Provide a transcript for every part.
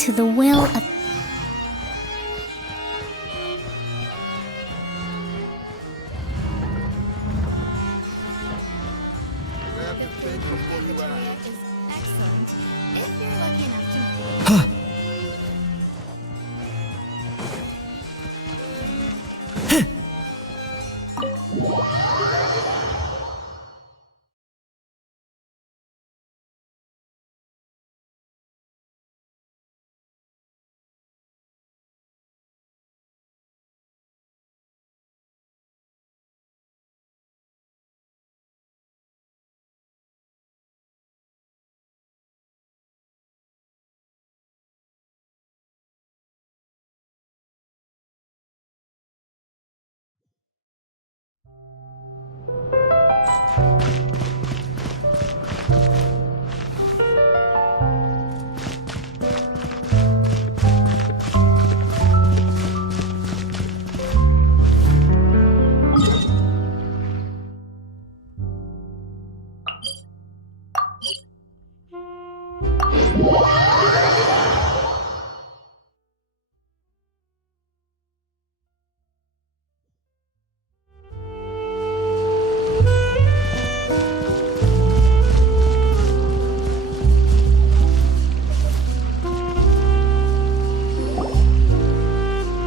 to the will of...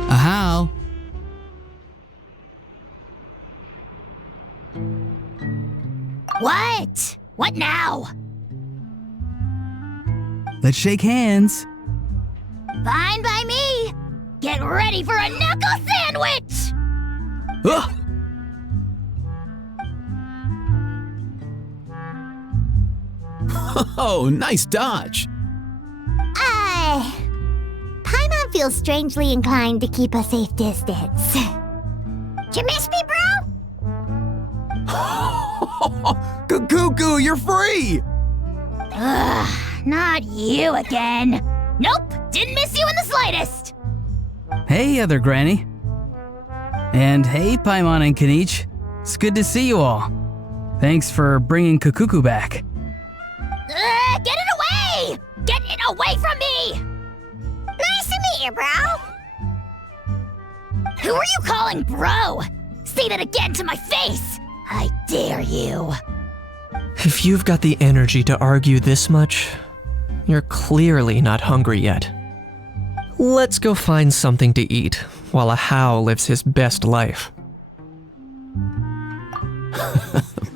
How? What? What now? Let's shake hands. Fine by me. Get ready for a knuckle sandwich! Ugh. Oh, nice dodge. Paimon feels strangely inclined to keep a safe distance. Did you miss me, bro? Cuckoo, you're free! Ugh, not you again. Nope, didn't miss you in the slightest. Hey, other granny. And hey, Paimon and Kanich. It's good to see you all. Thanks for bringing Kukuku back. Get it away! Get it away from me! Nice to meet you, bro. Who are you calling bro? Say that again to my face! I dare you. If you've got the energy to argue this much, you're clearly not hungry yet. Let's go find something to eat while a How lives his best life.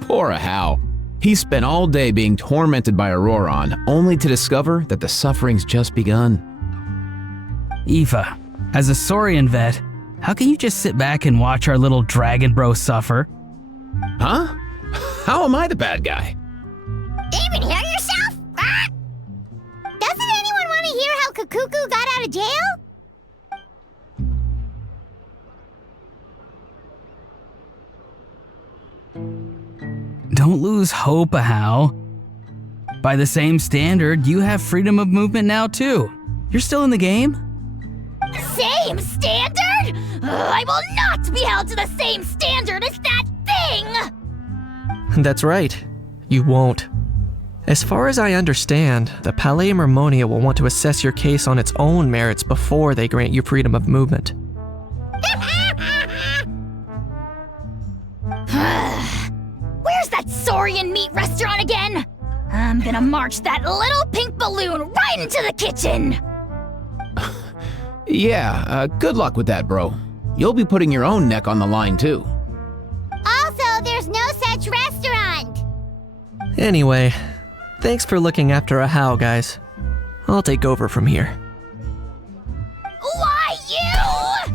Poor How. He spent all day being tormented by Auroron, only to discover that the suffering's just begun. Aoife, as a Saurian vet, how can you just sit back and watch our little dragon bro suffer? Huh? How am I the bad guy? Even hear yourself? Ah! Doesn't anyone want to hear how Kukuku got out of jail? Don't lose hope, How. By the same standard, you have freedom of movement now too. You're still in the game? Same standard? I will not be held to the same standard as that thing! That's right. You won't. As far as I understand, the Palais Mermonia will want to assess your case on its own merits before they grant you freedom of movement. Where's that Saurian meat restaurant again? I'm gonna march that little pink balloon right into the kitchen! Yeah, good luck with that, bro. You'll be putting your own neck on the line, too. Also, there's no such restaurant! Anyway, thanks for looking after a How, guys. I'll take over from here. Why you?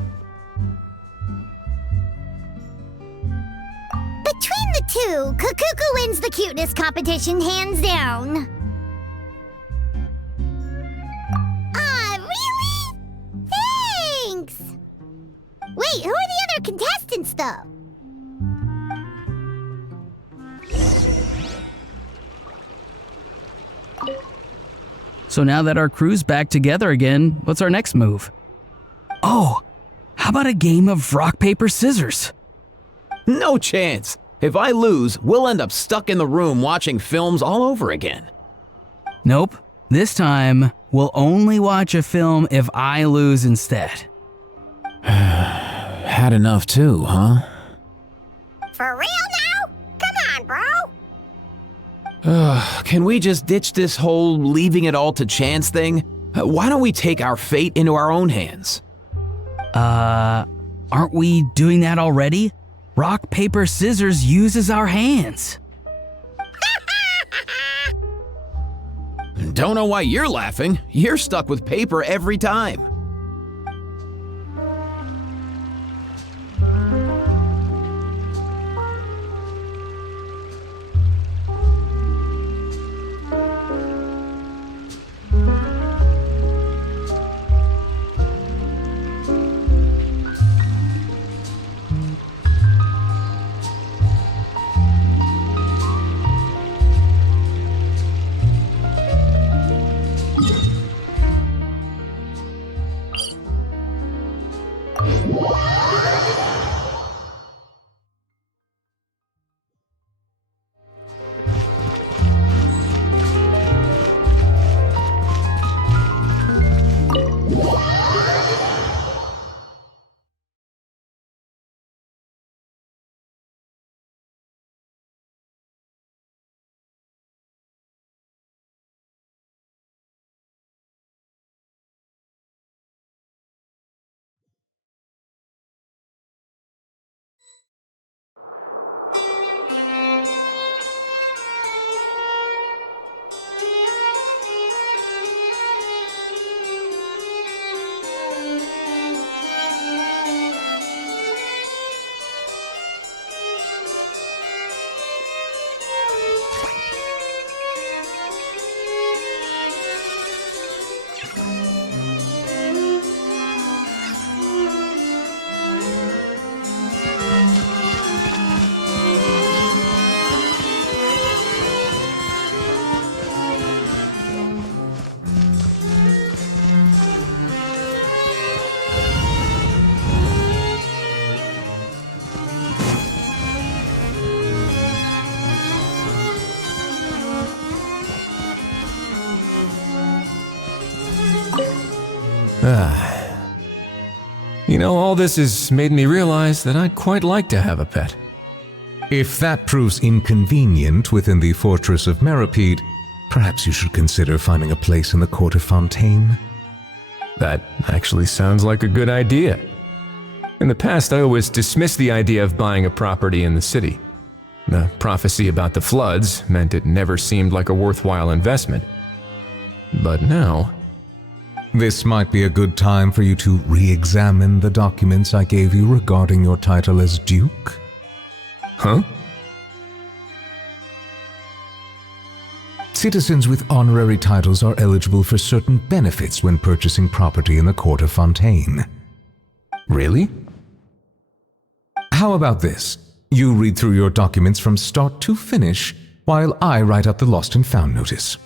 Between the two, Kukuku wins the cuteness competition hands down. Really? Thanks! Wait, who are the other contestants, though? So now that our crew's back together again, what's our next move? Oh, how about a game of rock, paper, scissors? No chance. If I lose, we'll end up stuck in the room watching films all over again. Nope. This time, We'll only watch a film if I lose instead. Had enough too, huh? For real now? Come on, bro. Can we just ditch this whole leaving it all to chance thing? Why don't we take our fate into our own hands? Aren't we doing that already? Rock, paper, scissors uses our hands. Don't know why you're laughing. You're stuck with paper every time. You know, all this has made me realize that I'd quite like to have a pet. If that proves inconvenient within the fortress of Meripede, perhaps you should consider finding a place in the court of Fontaine. That actually sounds like a good idea. In the past, I always dismissed the idea of buying a property in the city. The prophecy about the floods meant it never seemed like a worthwhile investment. But now... This might be a good time for you to re-examine the documents I gave you regarding your title as Duke. Huh? Citizens with honorary titles are eligible for certain benefits when purchasing property in the court of Fontaine. Really? How about this? You read through your documents from start to finish, while I write up the lost and found notice.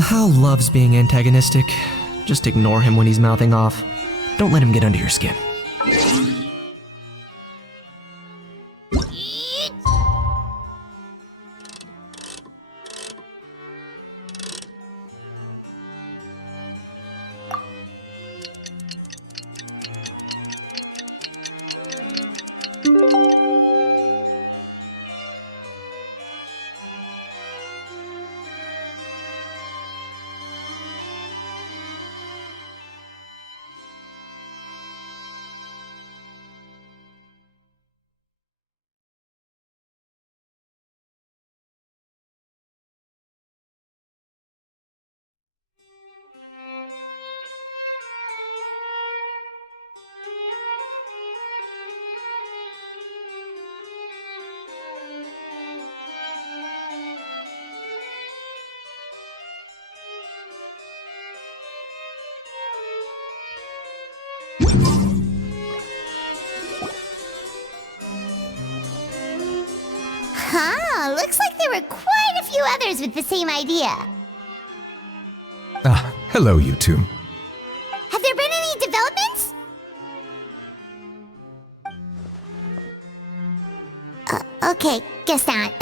Hal loves being antagonistic. Just ignore him when he's mouthing off. Don't let him get under your skin. Looks like there were quite a few others with the same idea. Ah, hello, you two. Have there been any developments? Okay, guess not.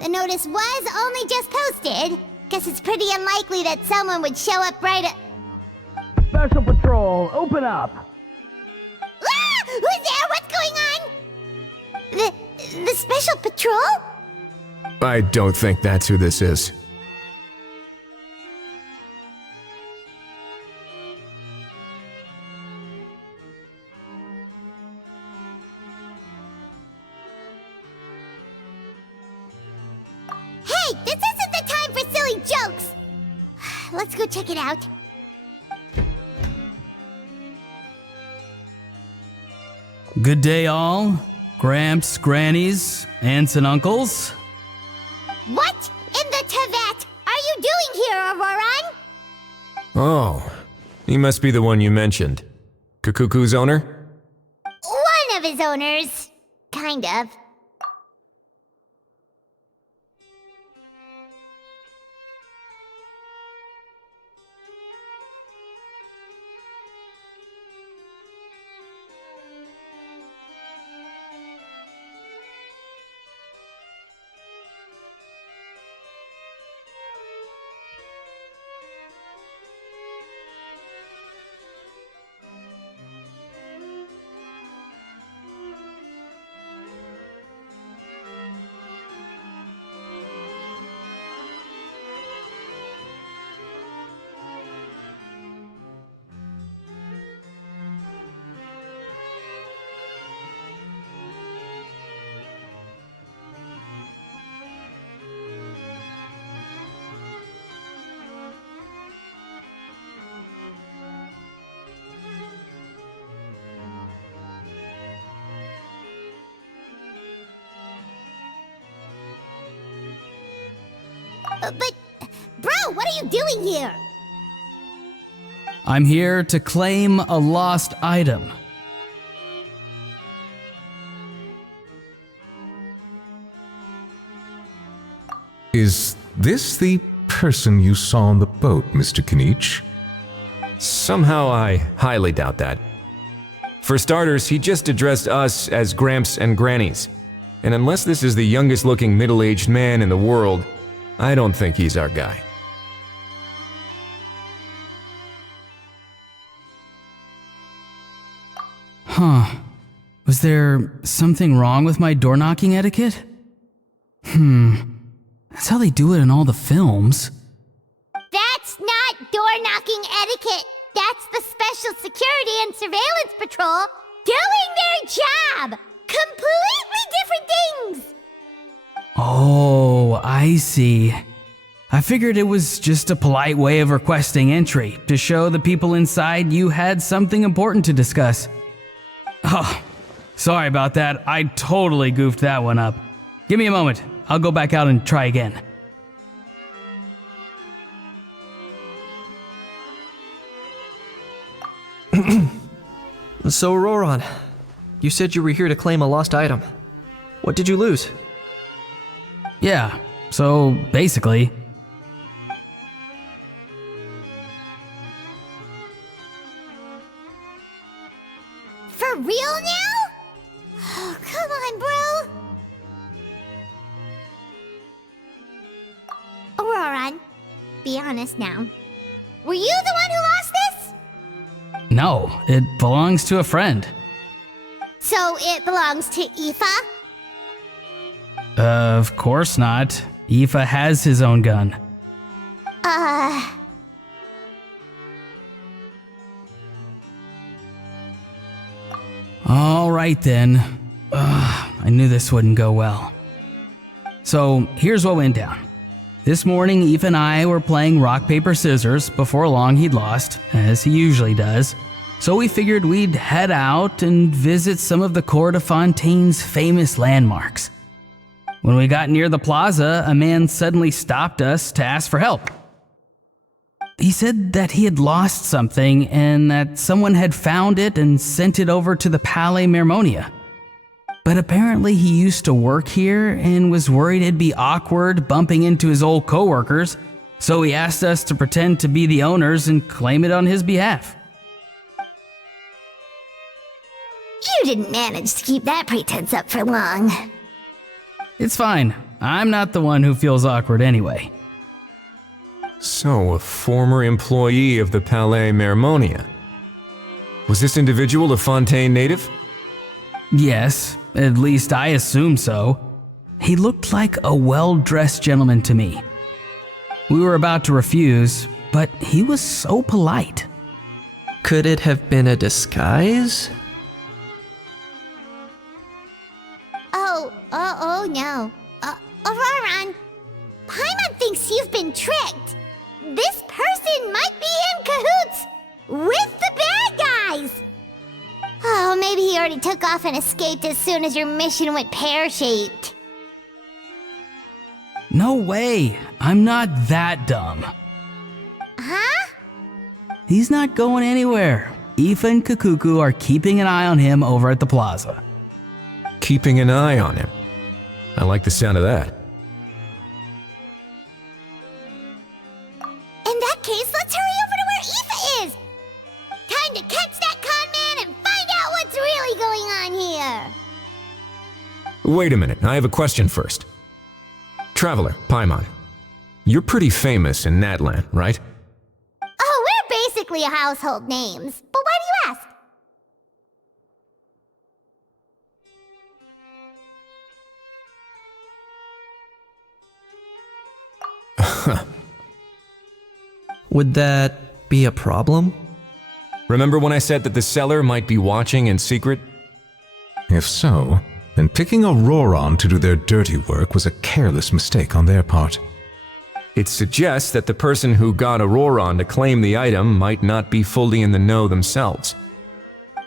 the notice was only just posted. Guess it's pretty unlikely that someone would show up right at... Special Patrol, open up! Ah! Who's there? What's going on? The Special Patrol? I don't think that's who this is. Hey, this isn't the time for silly jokes! Let's go check it out. Good day, all. Gramps, grannies, aunts, and uncles. What in the Tevat are you doing here, Auroran? Oh, he must be the one you mentioned. Kukuku's owner? One of his owners. Kind of. But, bro, what are you doing here? I'm here to claim a lost item. Is this the person you saw on the boat, Mr. Kinich? Somehow I highly doubt that. For starters, he just addressed us as Gramps and Grannies. And unless this is the youngest looking middle-aged man in the world, I don't think he's our guy. Huh. Was there something wrong with my door-knocking etiquette? That's how they do it in all the films. That's not door-knocking etiquette. That's the Special Security and Surveillance Patrol doing their job. Completely different things. Oh, I see. I figured it was just a polite way of requesting entry to show the people inside you had something important to discuss. Oh, sorry about that. I totally goofed that one up. Give me a moment. I'll go back out and try again. So, Auroran, you said you were here to claim a lost item. What did you lose? Yeah, so basically... For real now? Oh, come on, bro. Auroran, be honest now. Were you the one who lost this? No, it belongs to a friend. So it belongs to Aoife? Of course not. Aoife has his own gun. All right then. I knew this wouldn't go well. So here's what went down. This morning, Aoife and I were playing rock, paper, scissors. Before long, he'd lost, as he usually does. So we figured we'd head out and visit some of the Cour de Fontaine's famous landmarks. When we got near the plaza, a man suddenly stopped us to ask for help. He said that he had lost something and that someone had found it and sent it over to the Palais Mermonia. But apparently he used to work here and was worried it'd be awkward bumping into his old coworkers, so he asked us to pretend to be the owners and claim it on his behalf. You didn't manage to keep that pretense up for long. It's fine. I'm not the one who feels awkward anyway. So, a former employee of the Palais Mermonia. Was this individual a Fontaine native? Yes, at least I assume so. He looked like a well-dressed gentleman to me. We were about to refuse, but he was so polite. Could it have been a disguise? Oh no. Auroran, Paimon thinks you've been tricked. This person might be in cahoots with the bad guys. Oh, maybe he already took off and escaped as soon as your mission went pear-shaped. No way, I'm not that dumb. Huh? He's not going anywhere. Aoife and Kakuku are keeping an eye on him over at the plaza. Keeping an eye on him. I like the sound of that. In that case, let's hurry over to where Aoife is. Time to catch that con man and find out what's really going on here. Wait a minute, I have a question first. Traveler, Paimon, you're pretty famous in Natlan, right? Oh, we're basically household names. But why do you ask? Would that be a problem? Remember when I said that the seller might be watching in secret? If so, then picking Auroran to do their dirty work was a careless mistake on their part. It suggests that the person who got Auroran to claim the item might not be fully in the know themselves.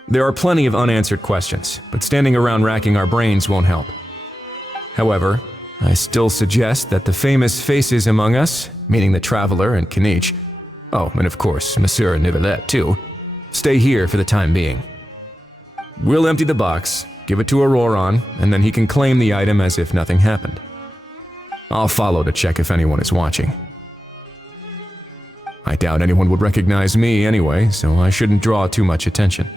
There are plenty of unanswered questions, but standing around racking our brains won't help. However, I still suggest that the famous faces among us, meaning the Traveler and Kinich, oh, and of course, Monsieur Nivelet too, stay here for the time being. We'll empty the box, give it to Auroran, and then he can claim the item as if nothing happened. I'll follow to check if anyone is watching. I doubt anyone would recognize me anyway, so I shouldn't draw too much attention.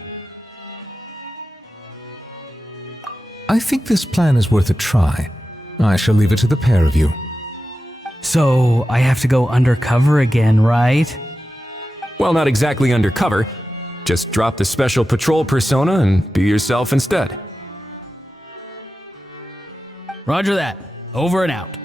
I think this plan is worth a try. I shall leave it to the pair of you. So I have to go undercover again, right? Well, not exactly undercover. Just drop the special patrol persona and be yourself instead. Roger that. Over and out.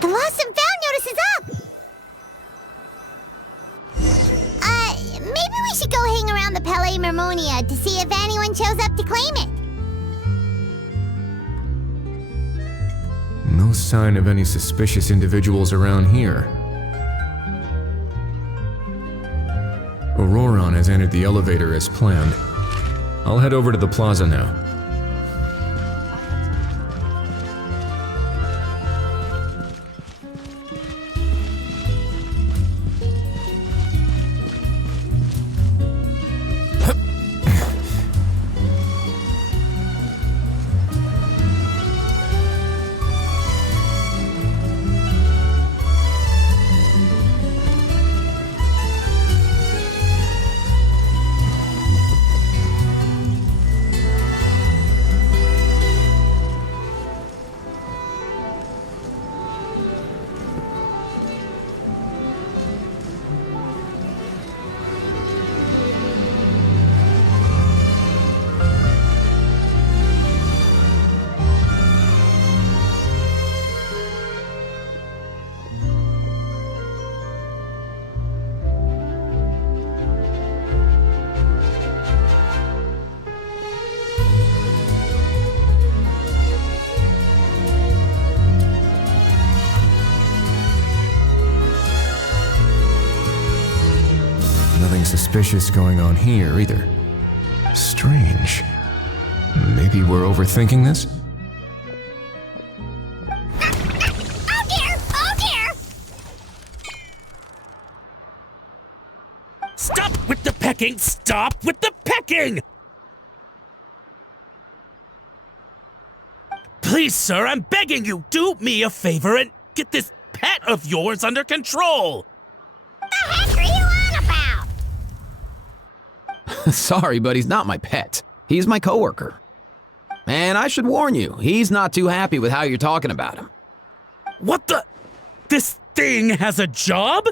The lost and found notice is up! Maybe we should go hang around the Palais Mermonia to see if anyone shows up to claim it. No sign of any suspicious individuals around here. Auroran has entered the elevator as planned. I'll head over to the plaza now. Nothing suspicious going on here either. Strange. Maybe Maybe we're overthinking this? Oh dear! Oh dear! Stop with the pecking! Stop with the pecking! Please, sir, I'm begging you, do me a favor and get this pet of yours under control! The heck are you on about? Sorry, but he's not my pet. He's my coworker. And I should warn you, he's not too happy with how you're talking about him. What the? This thing has a job?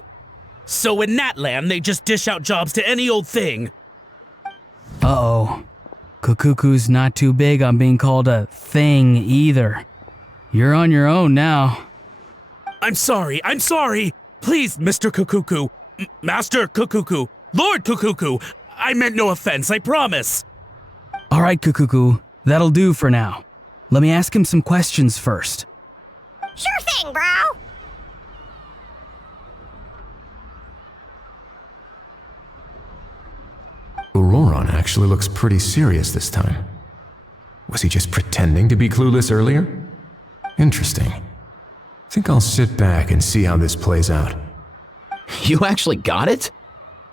So in Natland, they just dish out jobs to any old thing. Uh-oh. Kukuku's not too big on being called a thing either. You're on your own now. I'm sorry. Please, Mr. Kukuku, Master Kukuku, Lord Kukuku, I meant no offense, I promise. All right, Kukuku, that'll do for now. Let me ask him some questions first. Sure thing, bro. Auroron actually looks pretty serious this time. Was he just pretending to be clueless earlier? Interesting. Think I'll sit back and see how this plays out. You actually got it?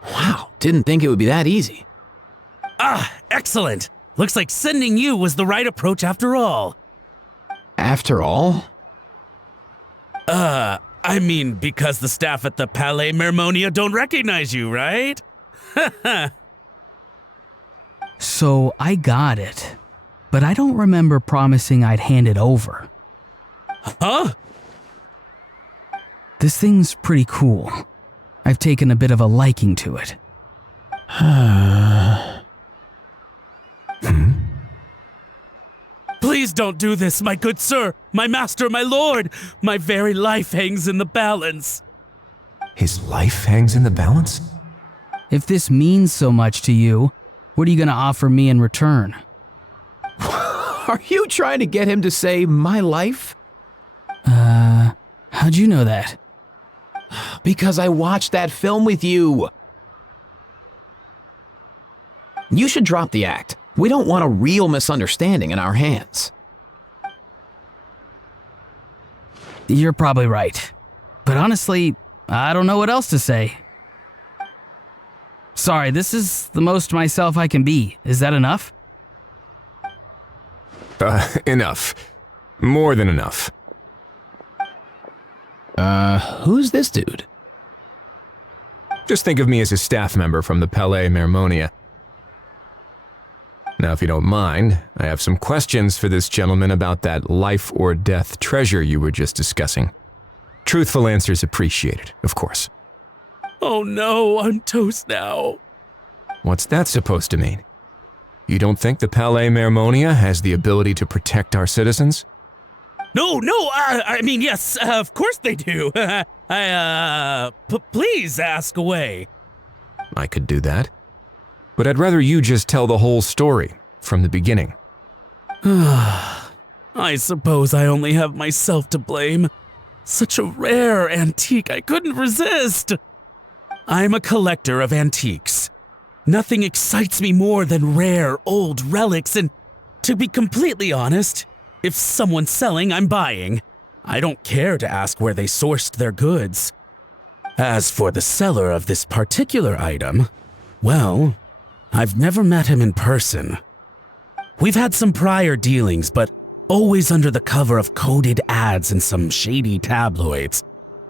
Wow, didn't think it would be that easy. Ah, excellent. Looks like sending you was the right approach after all. After all? I mean, because the staff at the Palais Mermonia don't recognize you, right? So I got it, but I don't remember promising I'd hand it over. Huh? This thing's pretty cool. I've taken a bit of a liking to it. Please don't do this, my good sir, my master, my lord. My very life hangs in the balance. His life hangs in the balance? If this means so much to you, what are you gonna offer me in return? Are you trying to get him to say my life? How'd you know that? Because I watched that film with you. You should drop the act. We don't want a real misunderstanding in our hands. You're probably right. But honestly, I don't know what else to say. Sorry, this is the most myself I can be. Is that enough? Enough. More than enough. Who's this dude? Just think of me as a staff member from the Palais Mermonia. Now, if you don't mind, I have some questions for this gentleman about that life or death treasure you were just discussing. Truthful answers appreciated, of course. Oh no, I'm toast now. What's that supposed to mean? You don't think the Palais Mermonia has the ability to protect our citizens? No, I mean, yes, of course they do. Please ask away. I could do that. But I'd rather you just tell the whole story, from the beginning. I suppose I only have myself to blame. Such a rare antique, I couldn't resist. I'm a collector of antiques. Nothing excites me more than rare, old relics, and to be completely honest, if someone's selling, I'm buying. I don't care to ask where they sourced their goods. As for the seller of this particular item, well, I've never met him in person. We've had some prior dealings, but always under the cover of coded ads in some shady tabloids.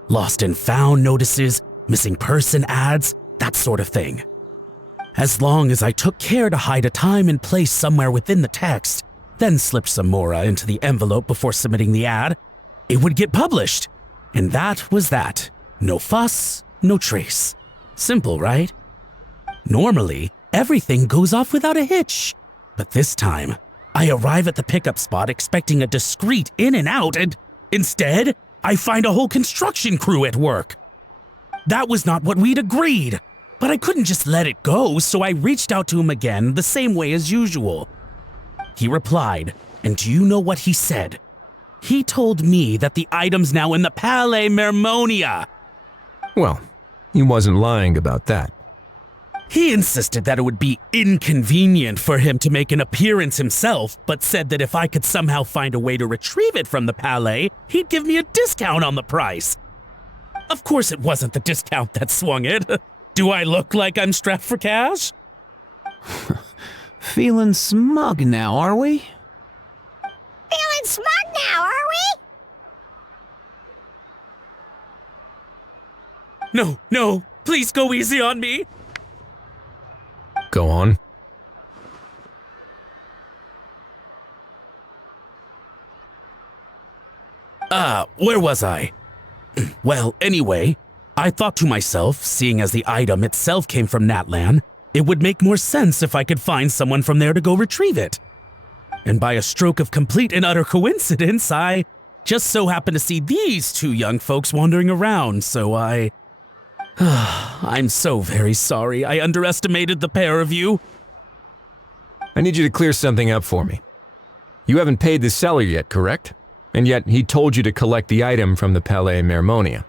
Lost and found notices, missing person ads, that sort of thing. As long as I took care to hide a time and place somewhere within the text, then slipped some mora into the envelope before submitting the ad, it would get published. And that was that. No fuss, no trace. Simple, right? Normally, everything goes off without a hitch. But this time, I arrive at the pickup spot expecting a discreet in and out, and instead, I find a whole construction crew at work. That was not what we'd agreed, but I couldn't just let it go, so I reached out to him again the same way as usual. He replied, and do you know what he said? He told me that the item's now in the Palais Mermonia. Well, he wasn't lying about that. He insisted that it would be inconvenient for him to make an appearance himself, but said that if I could somehow find a way to retrieve it from the Palais, he'd give me a discount on the price. Of course it wasn't the discount that swung it. Do I look like I'm strapped for cash? Feeling smug now, are we? Feeling smug now, are we? No, please go easy on me. Go on. Where was I? Well, anyway, I thought to myself, seeing as the item itself came from Natlan, it would make more sense if I could find someone from there to go retrieve it. And by a stroke of complete and utter coincidence, I just so happened to see these two young folks wandering around, so I'm so very sorry I underestimated the pair of you. I need you to clear something up for me. You haven't paid the seller yet, correct? And yet he told you to collect the item from the Palais Mermonia.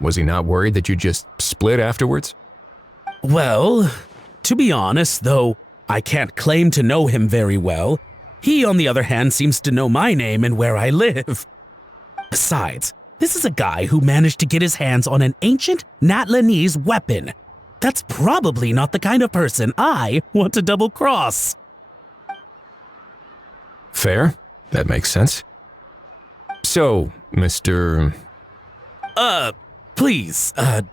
Was he not worried that you just split afterwards? Well, to be honest, though I can't claim to know him very well, he, on the other hand, seems to know my name and where I live. Besides, this is a guy who managed to get his hands on an ancient Natlanese weapon. That's probably not the kind of person I want to double-cross. Fair. That makes sense. So, Mr. Please,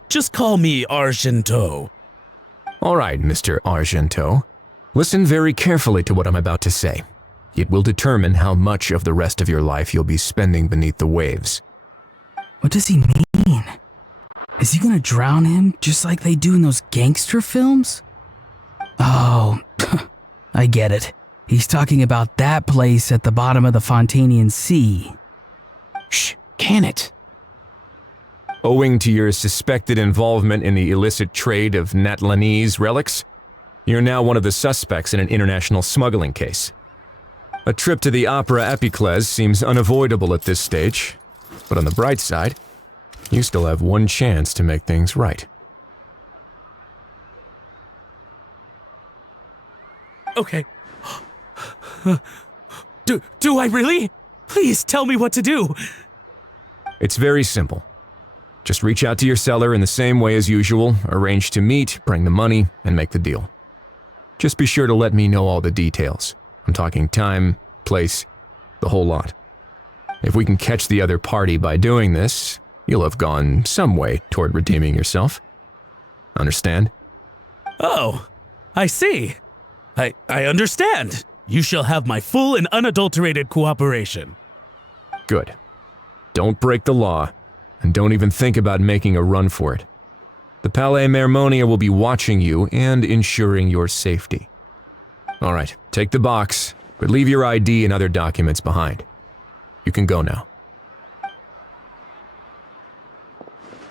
just call me Argento. All right, Mr. Argento. Listen very carefully to what I'm about to say. It will determine how much of the rest of your life you'll be spending beneath the waves. What does he mean? Is he gonna drown him just like they do in those gangster films? Oh, I get it. He's talking about that place at the bottom of the Fontanian Sea. Shh, can it? Owing to your suspected involvement in the illicit trade of Natlanese relics, you're now one of the suspects in an international smuggling case. A trip to the Opera Epiclese seems unavoidable at this stage, but on the bright side, you still have one chance to make things right. Okay. Do I really? Please tell me what to do. It's very simple. Just reach out to your seller in the same way as usual, arrange to meet, bring the money, and make the deal. Just be sure to let me know all the details. I'm talking time, place, the whole lot. If we can catch the other party by doing this, you'll have gone some way toward redeeming yourself. Understand? Oh, I see. I understand. You shall have my full and unadulterated cooperation. Good. Don't break the law, and don't even think about making a run for it. The Palais Mermonia will be watching you and ensuring your safety. All right, take the box, but leave your ID and other documents behind. You can go now.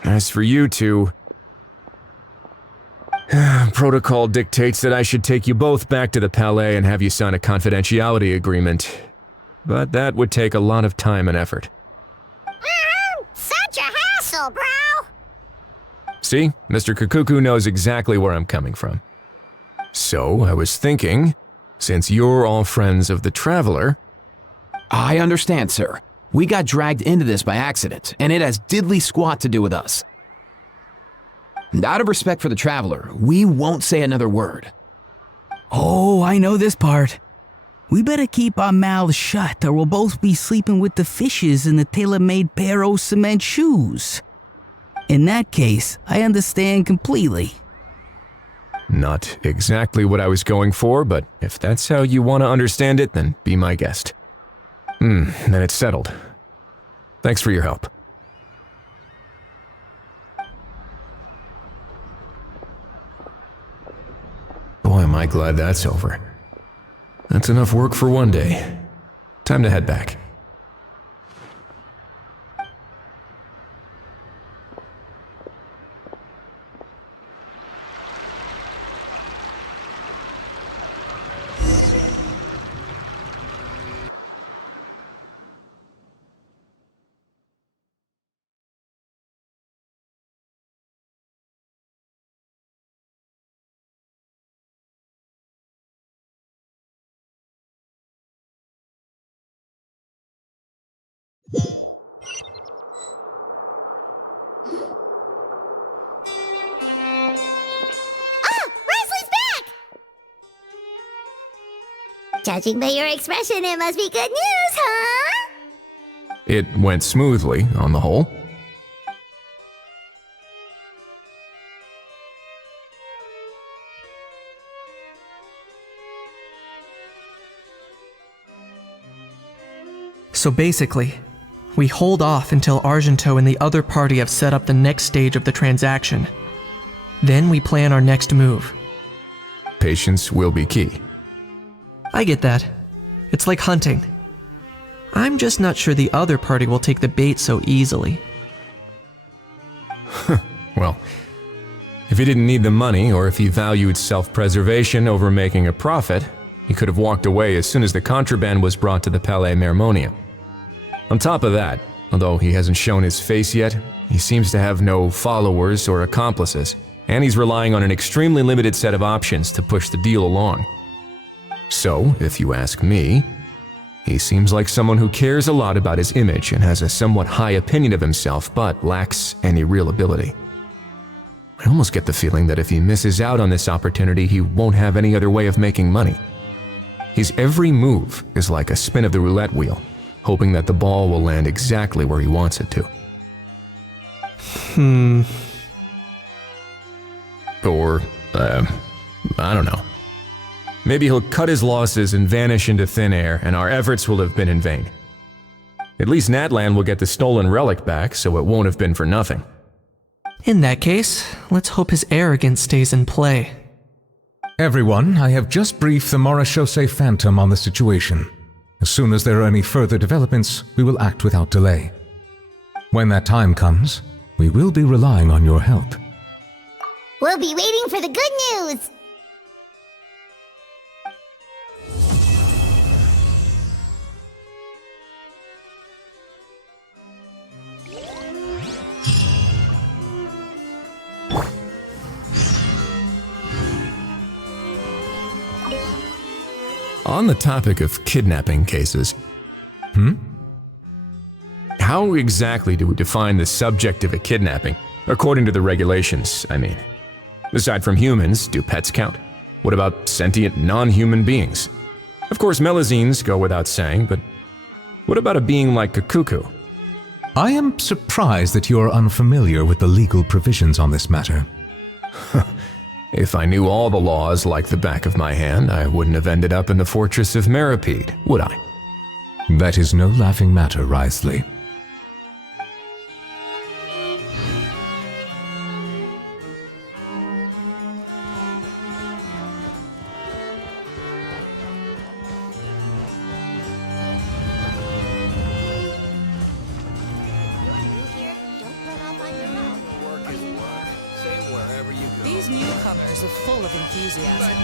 As for you two, protocol dictates that I should take you both back to the Palais and have you sign a confidentiality agreement, but that would take a lot of time and effort. Such a hassle, bro! See, Mr. Kakuku knows exactly where I'm coming from. So, I was thinking, since you're all friends of the Traveler… I understand, sir. We got dragged into this by accident, and it has diddly squat to do with us. And out of respect for the Traveler, we won't say another word. Oh, I know this part. We better keep our mouths shut or we'll both be sleeping with the fishes in the tailor-made pair of cement shoes. In that case, I understand completely. Not exactly what I was going for, but if that's how you want to understand it, then be my guest. Then it's settled. Thanks for your help. Boy, am I glad that's over. That's enough work for one day. Time to head back. Judging by your expression, it must be good news, huh? It went smoothly, on the whole. So basically, we hold off until Argento and the other party have set up the next stage of the transaction. Then we plan our next move. Patience will be key. I get that. It's like hunting. I'm just not sure the other party will take the bait so easily. Well, if he didn't need the money, or if he valued self-preservation over making a profit, he could have walked away as soon as the contraband was brought to the Palais Mermonium. On top of that, although he hasn't shown his face yet, he seems to have no followers or accomplices, and he's relying on an extremely limited set of options to push the deal along. So, if you ask me, he seems like someone who cares a lot about his image and has a somewhat high opinion of himself, but lacks any real ability. I almost get the feeling that if he misses out on this opportunity, he won't have any other way of making money. His every move is like a spin of the roulette wheel, hoping that the ball will land exactly where he wants it to. Or, I don't know. Maybe he'll cut his losses and vanish into thin air, and our efforts will have been in vain. At least Natlan will get the stolen relic back, so it won't have been for nothing. In that case, let's hope his arrogance stays in play. Everyone, I have just briefed the Morishose Phantom on the situation. As soon as there are any further developments, we will act without delay. When that time comes, we will be relying on your help. We'll be waiting for the good news! On the topic of kidnapping cases, how exactly do we define the subject of a kidnapping? According to the regulations, I mean. Aside from humans, do pets count? What about sentient non-human beings? Of course, melazines go without saying, but what about a being like a cuckoo? I am surprised that you are unfamiliar with the legal provisions on this matter. If I knew all the laws like the back of my hand, I wouldn't have ended up in the fortress of Meripede, would I? That is no laughing matter, Wriothesley. These newcomers are full of enthusiasm.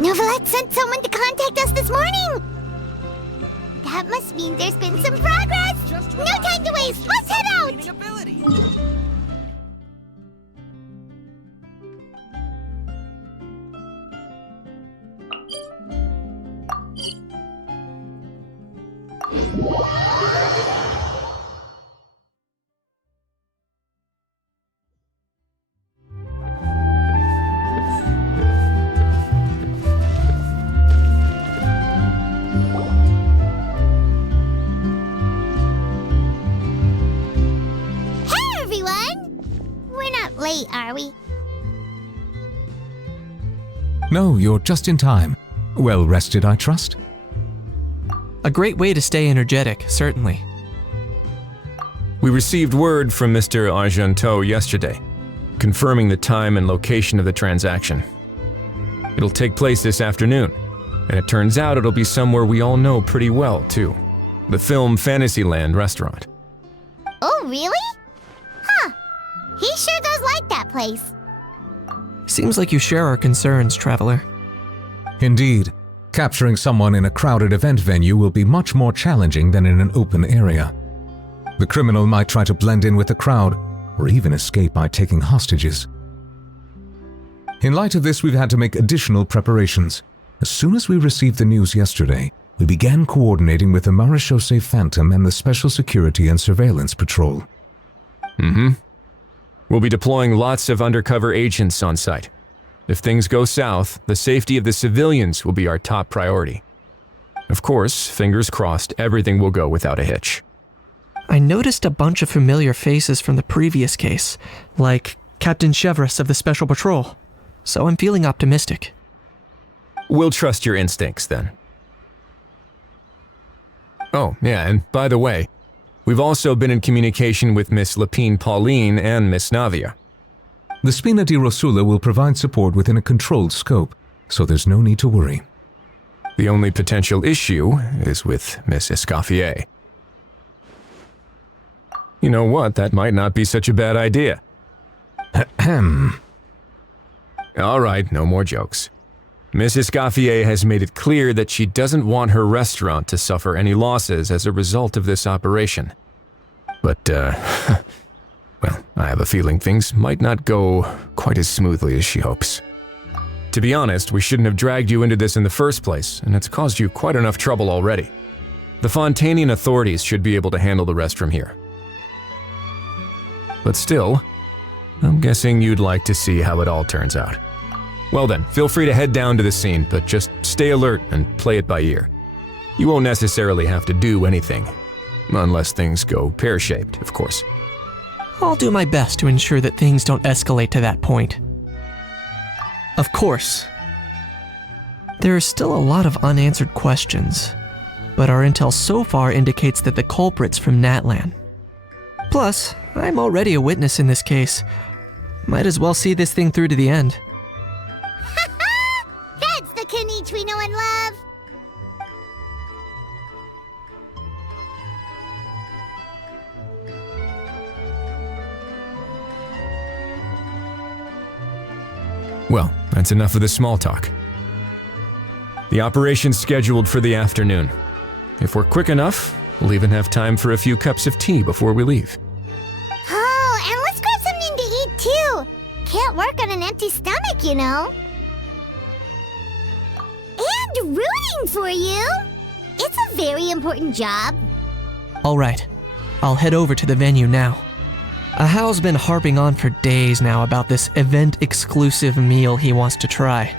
Novelette sent someone to contact us this morning! That must mean there's been some progress! No time to waste! Let's head out! Late, are we? No, you're just in time. Well rested, I trust? A great way to stay energetic, certainly. We received word from Mr. Argenteau yesterday, confirming the time and location of the transaction. It'll take place this afternoon, and it turns out it'll be somewhere we all know pretty well, too. The Film Fantasyland restaurant. Oh, really? Huh. He sure does like that place. Seems like you share our concerns, Traveler. Indeed. Capturing someone in a crowded event venue will be much more challenging than in an open area. The criminal might try to blend in with the crowd, or even escape by taking hostages. In light of this, we've had to make additional preparations. As soon as we received the news yesterday, we began coordinating with the Marechaussee Phantom and the Special Security and Surveillance Patrol. We'll be deploying lots of undercover agents on site. If things go south, the safety of the civilians will be our top priority. Of course, fingers crossed, everything will go without a hitch. I noticed a bunch of familiar faces from the previous case, like Captain Chevres of the Special Patrol, so I'm feeling optimistic. We'll trust your instincts, then. Oh, yeah, and by the way, we've also been in communication with Miss Lapine Pauline and Miss Navia. The Spina di Rosula will provide support within a controlled scope, so there's no need to worry. The only potential issue is with Miss Escoffier. You know what, that might not be such a bad idea. Ahem. All right, no more jokes. Miss Escoffier has made it clear that she doesn't want her restaurant to suffer any losses as a result of this operation. But, well, I have a feeling things might not go quite as smoothly as she hopes. To be honest, we shouldn't have dragged you into this in the first place, and it's caused you quite enough trouble already. The Fontanian authorities should be able to handle the rest from here. But still, I'm guessing you'd like to see how it all turns out. Well then, feel free to head down to the scene, but just stay alert and play it by ear. You won't necessarily have to do anything, unless things go pear-shaped, of course. I'll do my best to ensure that things don't escalate to that point. Of course. There are still a lot of unanswered questions, but our intel so far indicates that the culprit's from Natlan. Plus, I'm already a witness in this case. Might as well see this thing through to the end. That's the Kanichi we know and love. Well, that's enough of the small talk. The operation's scheduled for the afternoon. If we're quick enough, we'll even have time for a few cups of tea before we leave. Oh, and let's grab something to eat too. Can't work on an empty stomach, you know. And rooting for you. It's a very important job. Alright, I'll head over to the venue now. Ahao's been harping on for days now about this event-exclusive meal he wants to try.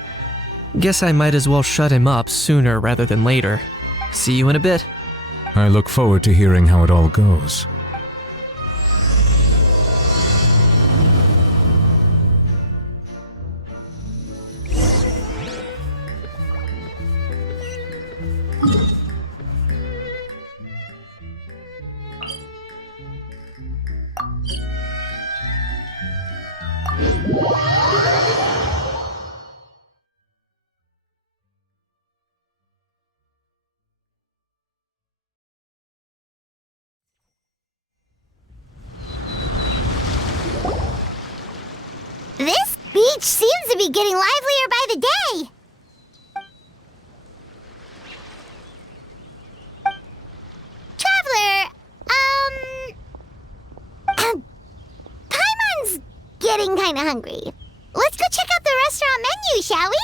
Guess I might as well shut him up sooner rather than later. See you in a bit. I look forward to hearing how it all goes. This beach seems to be getting livelier by the day. Traveler, Paimon's getting kinda hungry. Let's go check out the restaurant menu, shall we?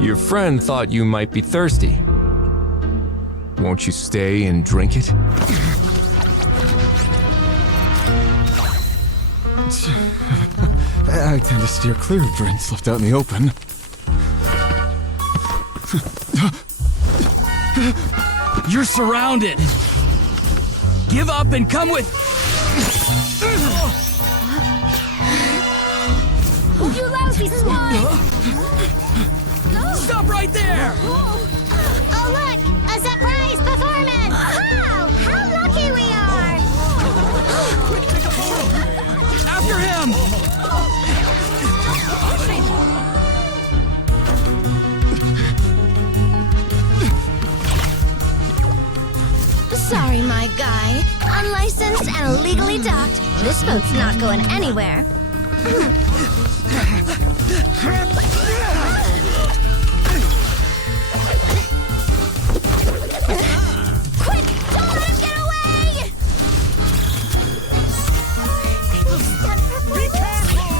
Your friend thought you might be thirsty. Won't you stay and drink it? I tend to steer clear of drinks left out in the open. You're surrounded. Give up and come with. You lousy swine! Stop right there! Oh look! A surprise performance! Wow! How lucky we are! After him! Sorry, my guy. Unlicensed and illegally docked. This boat's not going anywhere. Quick! Don't let him get away! Be careful!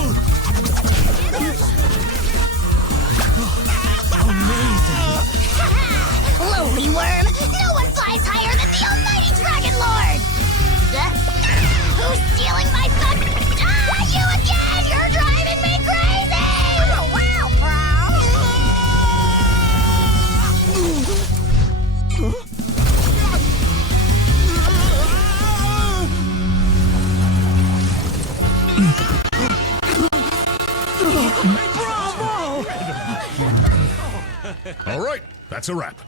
Lowly worm! No one flies higher than the almighty Dragon Lord! Who's stealing my fun? You again! You're driving me crazy! Oh, wow, All right, that's a wrap.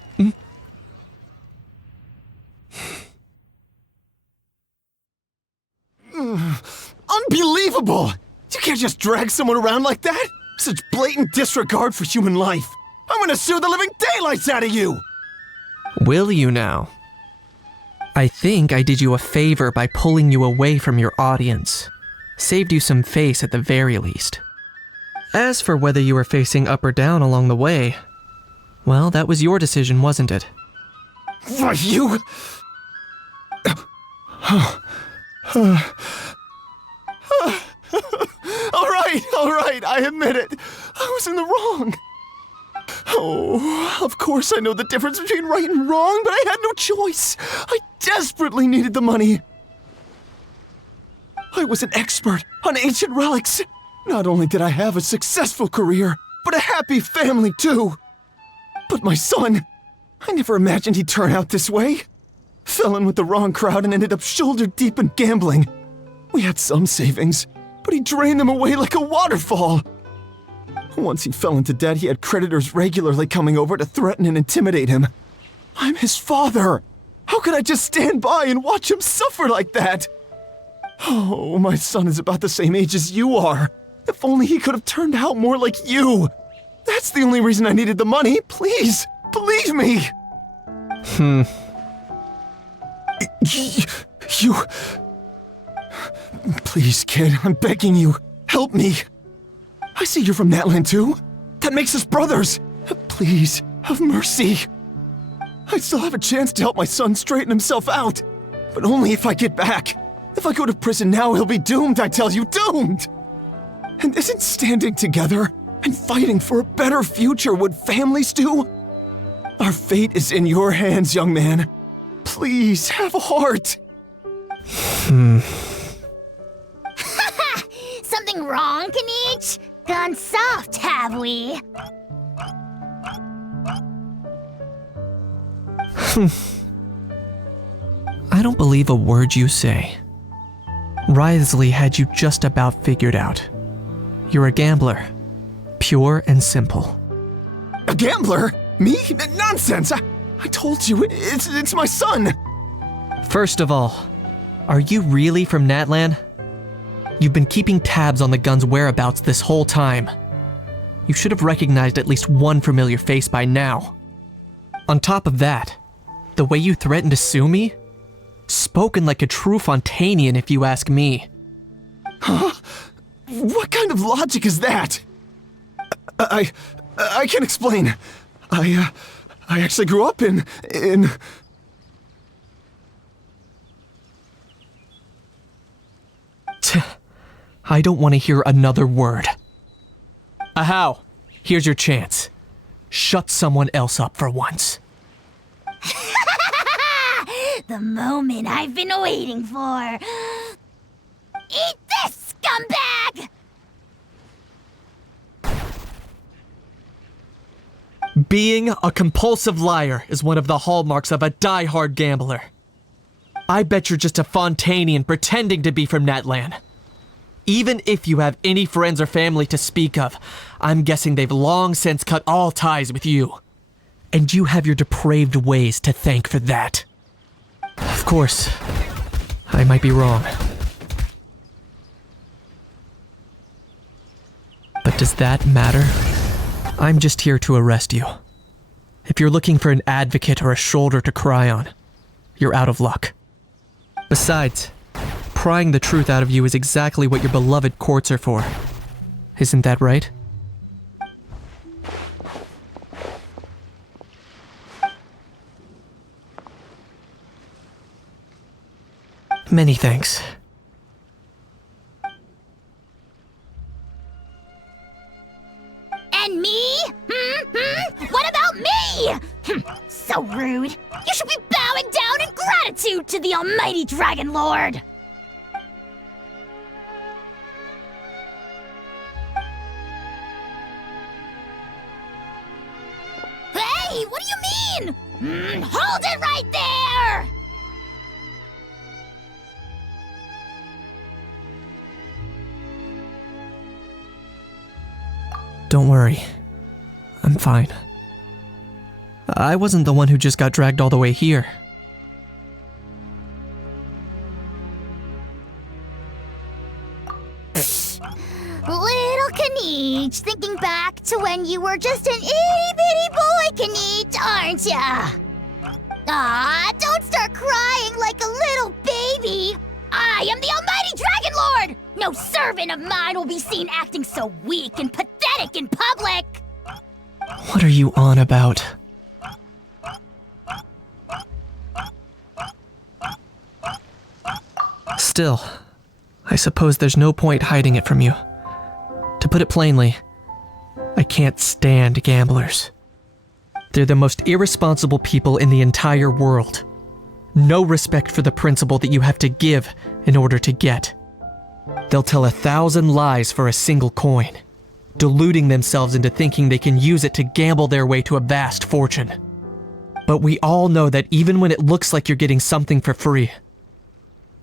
Unbelievable! You can't just drag someone around like that! Such blatant disregard for human life. I'm gonna sue the living daylights out of you! Will you now? I think I did you a favor by pulling you away from your audience. Saved you some face at the very least. As for whether you were facing up or down along the way, well, that was your decision, wasn't it? Why, you... All right, I admit it. I was in the wrong. Oh, of course I know the difference between right and wrong, but I had no choice. I desperately needed the money. I was an expert on ancient relics. Not only did I have a successful career, but a happy family too. But my son, I never imagined he'd turn out this way. Fell in with the wrong crowd and ended up shoulder deep in gambling. We had some savings, but he drained them away like a waterfall. Once he fell into debt, he had creditors regularly coming over to threaten and intimidate him. I'm his father. How could I just stand by and watch him suffer like that? Oh, my son is about the same age as you are. If only he could have turned out more like you. That's the only reason I needed the money. Please, believe me. You... Please, kid, I'm begging you. Help me. I see you're from Natland too. That makes us brothers. Please, have mercy. I still have a chance to help my son straighten himself out. But only if I get back. If I go to prison now, he'll be doomed, I tell you, doomed! And isn't standing together and fighting for a better future what families do? Our fate is in your hands, young man. Please, have a heart. Something wrong, Kanich? Gone soft, have we? I don't believe a word you say. Wriothesley had you just about figured out. You're a gambler. Pure and simple. A gambler? Me? Nonsense! I told you, it's my son! First of all, are you really from Natland? You've been keeping tabs on the gun's whereabouts this whole time. You should have recognized at least one familiar face by now. On top of that, the way you threatened to sue me? Spoken like a true Fontanian, if you ask me. Huh? What kind of logic is that? I can explain. I actually grew up in... I don't want to hear another word. Ahow, here's your chance. Shut someone else up for once. The moment I've been waiting for. Eat this, scumbag! Being a compulsive liar is one of the hallmarks of a die-hard gambler. I bet you're just a Fontanian pretending to be from Natland. Even if you have any friends or family to speak of, I'm guessing they've long since cut all ties with you. And you have your depraved ways to thank for that. Of course, I might be wrong. But does that matter? I'm just here to arrest you. If you're looking for an advocate or a shoulder to cry on, you're out of luck. Besides, prying the truth out of you is exactly what your beloved courts are for. Isn't that right? Many thanks. And me? What about me? So rude. You should be bowing down in gratitude to the almighty Dragon Lord. Hey, what do you mean? Hold it right there! Don't worry. I'm fine. I wasn't the one who just got dragged all the way here. Little Kanich, strange thinking back to when you were just an itty-bitty boy, Canete, aren't ya? Ah, don't start crying like a little baby. I am the Almighty Dragon Lord! No servant of mine will be seen acting so weak and pathetic in public! What are you on about? Still, I suppose there's no point hiding it from you. To put it plainly, I can't stand gamblers. They're the most irresponsible people in the entire world. No respect for the principle that you have to give in order to get. They'll tell 1,000 lies for a single coin, deluding themselves into thinking they can use it to gamble their way to a vast fortune. But we all know that even when it looks like you're getting something for free,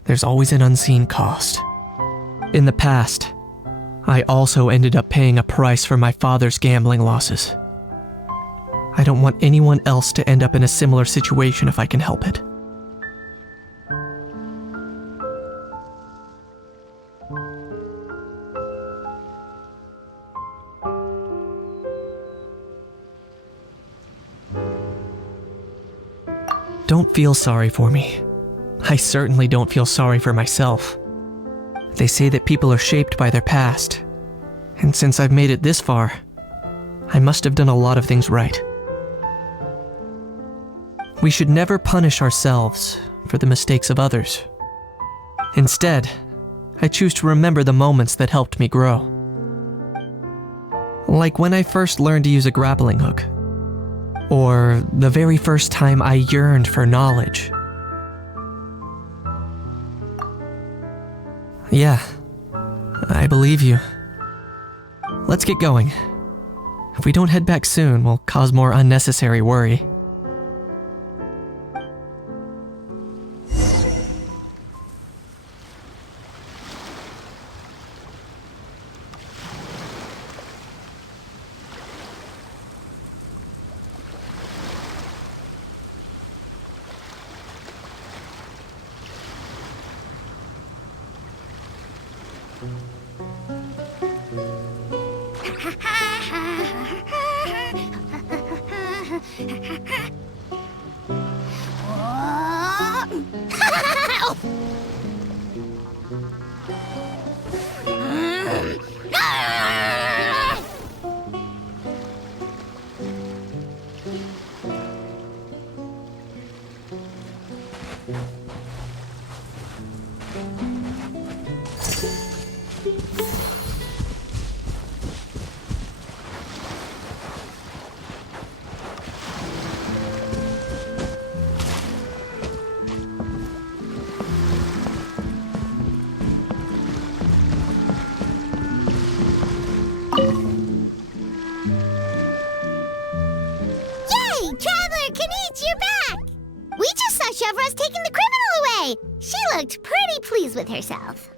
there's always an unseen cost. In the past, I also ended up paying a price for my father's gambling losses. I don't want anyone else to end up in a similar situation if I can help it. Don't feel sorry for me. I certainly don't feel sorry for myself. They say that people are shaped by their past, and since I've made it this far, I must have done a lot of things right. We should never punish ourselves for the mistakes of others. Instead, I choose to remember the moments that helped me grow. Like when I first learned to use a grappling hook, or the very first time I yearned for knowledge. Yeah, I believe you. Let's get going. If we don't head back soon, we'll cause more unnecessary worry. Looked pretty pleased with herself.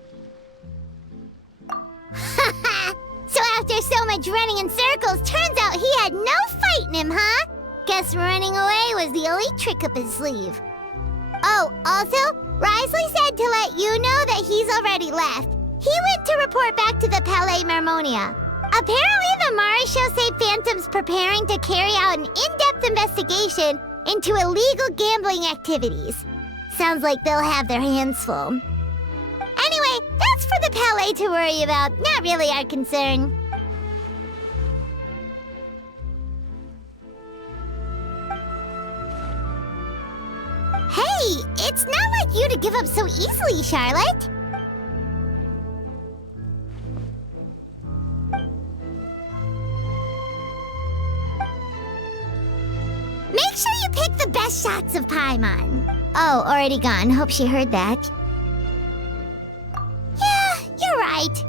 So after so much running in circles, turns out he had no fight in him, huh? Guess running away was the only trick up his sleeve. Oh, also, Risley said to let you know that he's already left. He went to report back to the Palais Marmonia. Apparently the Marechaussee Phantom's preparing to carry out an in-depth investigation into illegal gambling activities. Sounds like they'll have their hands full. Anyway, that's for the Palais to worry about, not really our concern. Hey, it's not like you to give up so easily, Charlotte. Make sure you pick the best shots of Paimon. Oh, already gone. Hope she heard that. Yeah, you're right.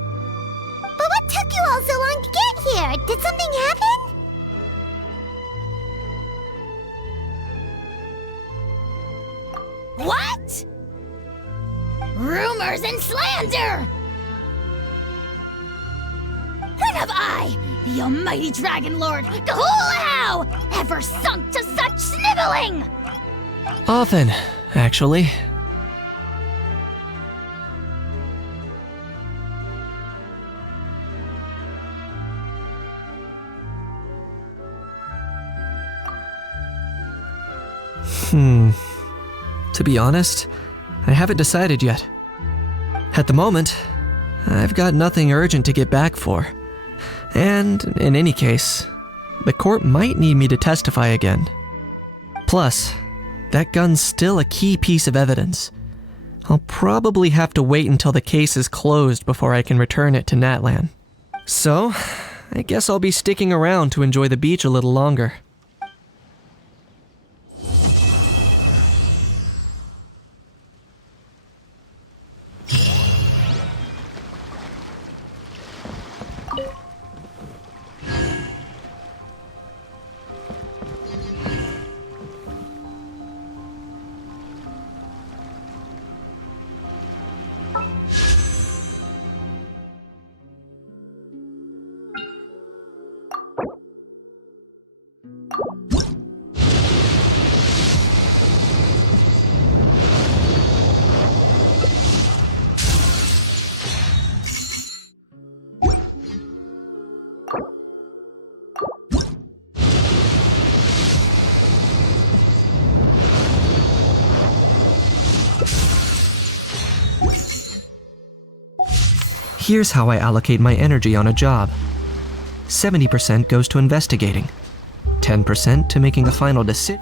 But what took you all so long to get here? Did something happen? What? Rumors and slander! When have I, the almighty Dragon Lord, Kahulahau, ever sunk to such sniveling? Often, actually. To be honest, I haven't decided yet. At the moment, I've got nothing urgent to get back for. And in any case, the court might need me to testify again. Plus, that gun's still a key piece of evidence. I'll probably have to wait until the case is closed before I can return it to Natlan. So, I guess I'll be sticking around to enjoy the beach a little longer. Here's how I allocate my energy on a job. 70% goes to investigating, 10% to making a final decision.